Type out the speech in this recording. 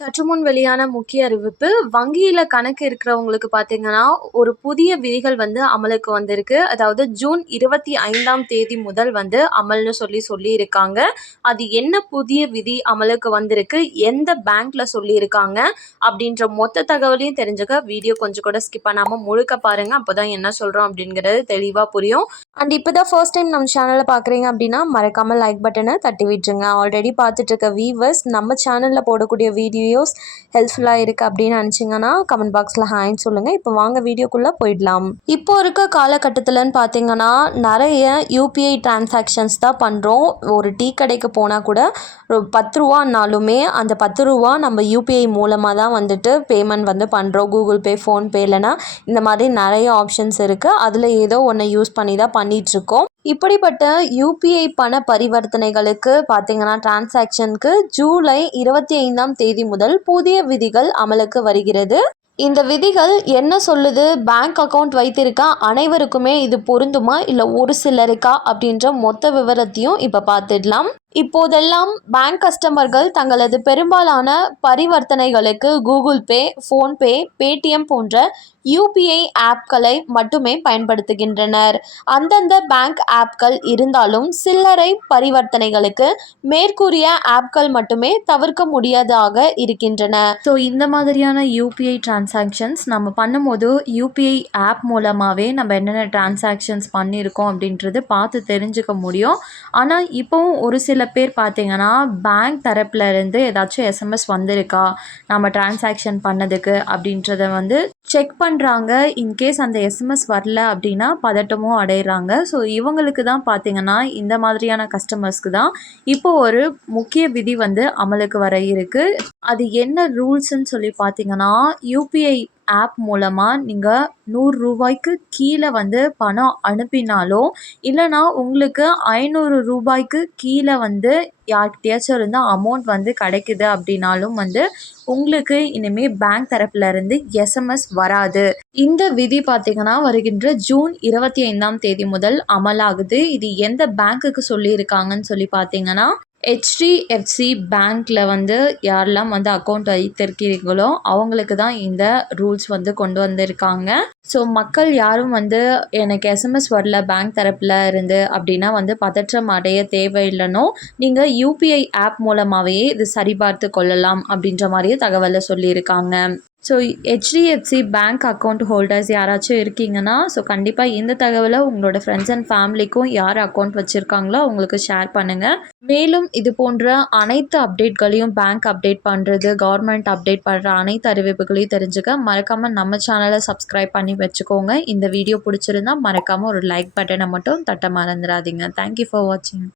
சற்றுமுன் வெளியான முக்கிய அறிவிப்பு வங்கியில் கணக்கு இருக்கிறவங்களுக்கு பார்த்தீங்கன்னா ஒரு புதிய விதிகள் வந்து அமலுக்கு வந்திருக்கு. அதாவது ஜூன் இருபத்தி ஐந்தாம் தேதி முதல் வந்து அமல்னு சொல்லி சொல்லியிருக்காங்க. அது என்ன புதிய விதி அமலுக்கு வந்திருக்கு எந்த பேங்க்ல சொல்லியிருக்காங்க அப்படின்ற மொத்த தகவலையும் தெரிஞ்சுக்க வீடியோ கொஞ்சம் கூட ஸ்கிப் பண்ணாமல் முழுக்க பாருங்க. அப்போதான் என்ன சொல்கிறோம் அப்படிங்கிறது தெளிவாக புரியும். அண்ட் இப்போ தான் ஃபர்ஸ்ட் டைம் நம்ம சேனலை பார்க்குறீங்க அப்படின்னா மறக்காமல் லைக் பட்டனை தட்டி விட்டுருங்க. ஆல்ரெடி பார்த்துட்டு இருக்க வீவர்ஸ் நம்ம சேனலில் போடக்கூடிய வீடியோ வீடியோஸ் ஹெல்ப்ஃபுல்லாக இருக்குது அப்படின்னு நினச்சிங்கன்னா கமெண்ட் பாக்ஸில் ஹாய்ன்னு சொல்லுங்கள் இப்போ வாங்க வீடியோக்குள்ளே போயிடலாம். இப்போ இருக்க காலகட்டத்தில்னு பார்த்தீங்கன்னா நிறைய யூபிஐ டிரான்சாக்ஷன்ஸ் தான் பண்ணுறோம் ஒரு டீ கடைக்கு போனால் கூட பத்து ரூபான்னாலுமே அந்த பத்து ரூபா நம்ம யூபிஐ மூலமாக தான் வந்துட்டு பேமெண்ட் வந்து பண்ணுறோம் கூகுள் பே ஃபோன்பே இல்லைனா இந்த மாதிரி நிறைய ஆப்ஷன்ஸ் இருக்குது அதில் ஏதோ ஒன்று யூஸ் பண்ணி தான் பண்ணிகிட்ருக்கோம் இப்படிப்பட்ட யூபிஐ பண பரிவர்த்தனைகளுக்கு பார்த்தீங்கன்னா டிரான்சாக்ஷனுக்கு ஜூலை இருபத்தி ஐந்தாம் தேதி முதல் புதிய விதிகள் அமலுக்கு வருகிறது. இந்த விதிகள் என்ன சொல்லுது? பேங்க் அக்கௌண்ட் வைத்திருக்க? அனைவருக்குமே இது பொருந்துமா? இல்லை ஒரு சிலருக்கா? அப்படின்ற மொத்த விவரத்தையும் இப்போ பார்த்துடலாம் இப்போதெல்லாம் பேங்க் கஸ்டமர்கள் தங்களது பெரும்பாலான பரிவர்த்தனைகளுக்கு கூகுள் பே ஃபோன்பே பேடிஎம் போன்ற யூபிஐ ஆப்களை மட்டுமே பயன்படுத்துகின்றனர். அந்தந்த பேங்க் ஆப்கள் இருந்தாலும் சில்லறை பரிவர்த்தனைகளுக்கு மேற்கூறிய ஆப்கள் மட்டுமே தவிர்க்க முடியாதாக இருக்கின்றன. ஸோ இந்த மாதிரியான யூபிஐ டிரான்சாக்ஷன்ஸ் நம்ம பண்ணும்போது யூபிஐ ஆப் மூலமாகவே நம்ம என்னென்ன டிரான்சாக்ஷன்ஸ் பண்ணியிருக்கோம் அப்படின்றது பார்த்து தெரிஞ்சுக்க முடியும். ஆனால் இப்போவும் ஒரு சில சில பேர் பார்த்தீங்கன்னா பேங்க் தரப்பில் இருந்து ஏதாச்சும் எஸ்எம்எஸ் வந்திருக்கா? நம்ம ட்ரான்ஸாக்ஷன் பண்ணதுக்கு அப்படின்றத வந்து செக் பண்ணுறாங்க இன்கேஸ் அந்த எஸ்எம்எஸ் வரல அப்படின்னா பதட்டமும் அடைகிறாங்க ஸோ இவங்களுக்கு தான் பார்த்தீங்கன்னா இந்த மாதிரியான கஸ்டமர்ஸ்க்கு தான் இப்போ ஒரு முக்கிய விதி வந்து அமலுக்கு வர இருக்குது அது என்ன ரூல்ஸ்ன்னு சொல்லி பார்த்தீங்கன்னா யூபிஐ ஆப் மூலமாக நீங்கள் நூறு ரூபாய்க்கு கீழே வந்து பணம் அனுப்பினாலோ இல்லைனா உங்களுக்கு ஐநூறு ரூபாய்க்கு கீழே வந்து யார்கிட்டயாச்சும் இருந்து அமௌண்ட் வந்து கிடைக்குது அப்படின்னாலும் வந்து உங்களுக்கு இனிமேல் பேங்க் தரப்புலேருந்து எஸ்எம்எஸ் வராது. இந்த விதி பார்த்திங்கன்னா வருகின்ற ஜூன் இருபத்தி ஐந்தாம் தேதி முதல் அமலாகுது. இது எந்த பேங்க்குக்கு சொல்லியிருக்காங்கன்னு சொல்லி பார்த்தீங்கன்னா ஹெச்டிஎஃப்சி பேங்க்கில் வந்து யாரெல்லாம் வந்து அக்கௌண்ட் வைத்திருக்கிறீங்களோ அவங்களுக்கு தான் இந்த ரூல்ஸ் வந்து கொண்டு வந்திருக்காங்க. ஸோ மக்கள் யாரும் வந்து எனக்கு எஸ்எம்எஸ் வரல பேங்க் தரப்பில் இருந்து அப்படின்னா வந்து பதற்றம் அடைய தேவையில்லைனோ நீங்கள் யூபிஐ ஆப் மூலமாகவே இது சரிபார்த்து கொள்ளலாம் அப்படின்ற மாதிரியே தகவலை சொல்லியிருக்காங்க. So HDFC bank account holders யாராச்சும் இருக்கீங்கன்னா ஸோ கண்டிப்பாக இந்த தகவலை உங்களோட ஃப்ரெண்ட்ஸ் அண்ட் ஃபேமிலிக்கும் யார் அக்கௌண்ட் வச்சுருக்காங்களோ அவங்களுக்கு ஷேர் பண்ணுங்கள் மேலும் இது போன்ற அனைத்து அப்டேட்களையும் பேங்க் அப்டேட் பண்ணுறது கவர்மெண்ட் அப்டேட் பண்ணுற அனைத்து அறிவிப்புகளையும் தெரிஞ்சுக்க மறக்காமல் நம்ம சேனலை சப்ஸ்கிரைப் பண்ணி வச்சுக்கோங்க. இந்த வீடியோ பிடிச்சிருந்தா மறக்காமல் ஒரு லைக் பட்டனை மட்டும் தட்ட மறந்துடாதீங்க. தேங்க்யூ ஃபார் வாட்சிங்